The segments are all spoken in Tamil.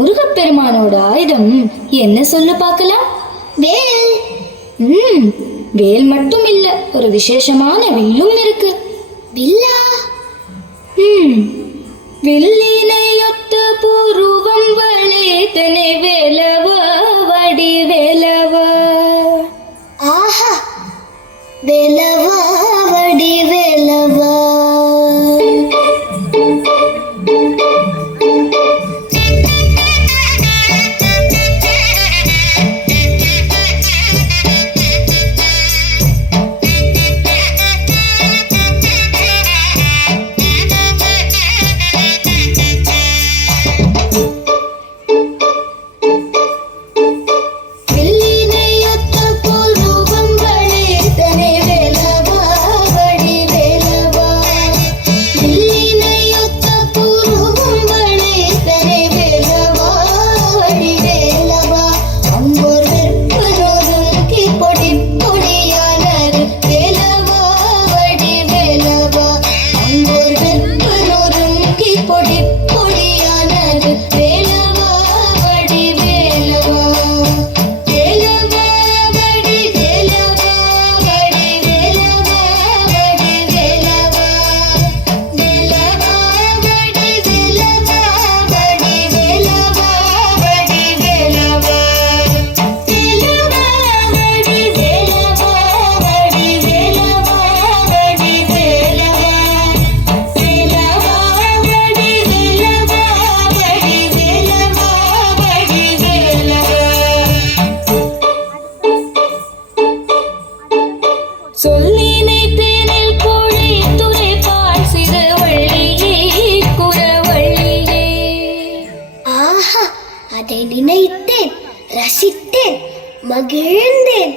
முருகப்பெருமானோட ஆயுதம் என்ன சொல்லு பார்க்கலாம்? வேல். வேல் மட்டும் இல்ல, ஒரு விசேஷமான வில்லும் இருக்கு. வில்லா? வில்லினையொத்த பூர்வம் வளைத்தனை வேலவா வடி வேலவா. ஆஹா, வேலவா வடி வேலவா. அதை நினைத்தேன், ரசித்தேன், மகிழ்ந்தேன்.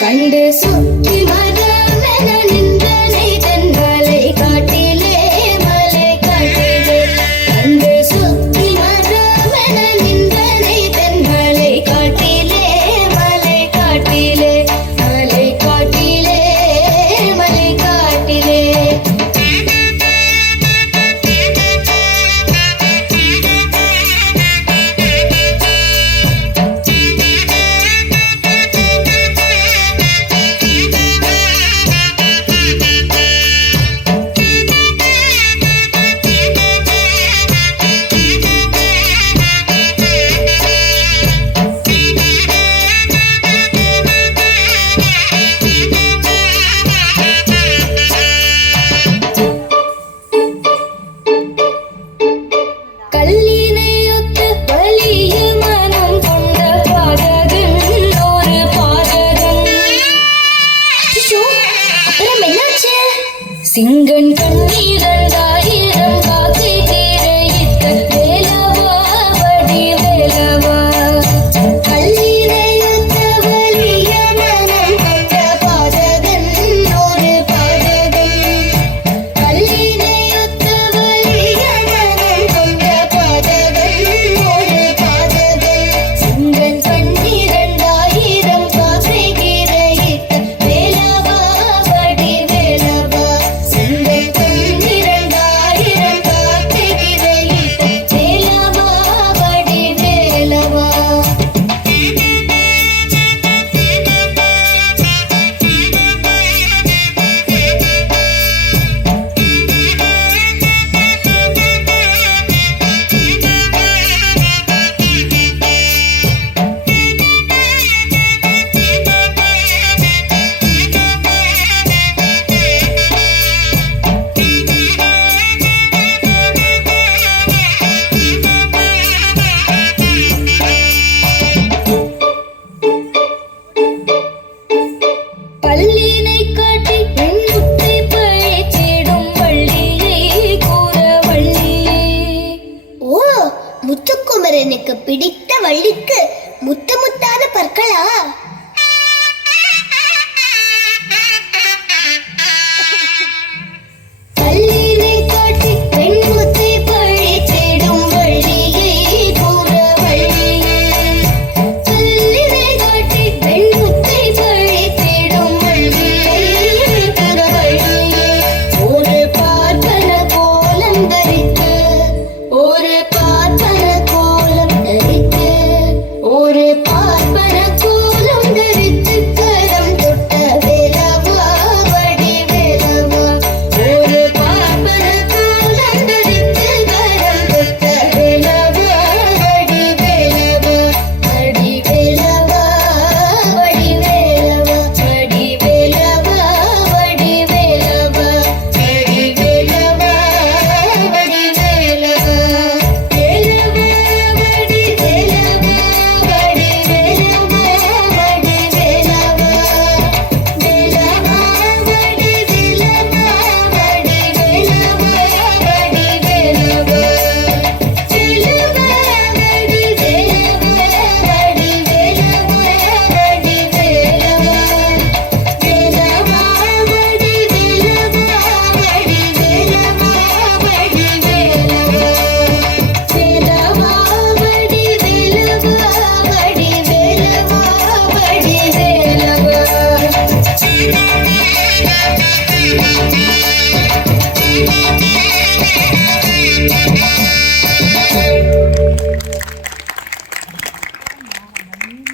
கண்டு சுத்தி மரமென நின்றனை தன் மலை காட்டிலே மலை காட்டிலே. கண்டு சுத்தி மரமென நின்றனை தன் மலை காட்டிலே மலை காட்டிலே மலை காட்டிலே மலை காட்டிலே. மக்களா? பல்லினை காட்டி பெண்முத்தை பழித்திடும் வழியை கூற வழியே. பல்லினை காட்டி பெண்முத்தை பழித்திடும் வழியை கூற வழியே. ஒரு பார்ப்பன கோலம் தரித்து, ஒரு பார்ப்பன கோலம் தரித்து, ஒரு பார்ப்பன கோலம் தரித்து கரம் தொட்ட வேலவா வடி வேலவா. ஒரு பார்ப்பன கோலம் தரித்து கரம் தொட்ட வேலவா வடி வேலவா. வடி வேலவா வடி வேலவா. வடி வேலவா வடி வேலவா. வடி வேலவா வடி வேலவா. வேலவா வடி வேலவா. வடி வேலவா வடி வேலவா. வேலவா வடி வேலவா. வடி வேலவா வடி வேலவா. வேலவா வடி வேலவா. வடி வேலவா வடி வேலவா. வேலவா வடி வேலவா. வடி வேலவா வடி வேலவா. வேலவா வடி வேலவா. வடி வேலவா வடி வேலவா.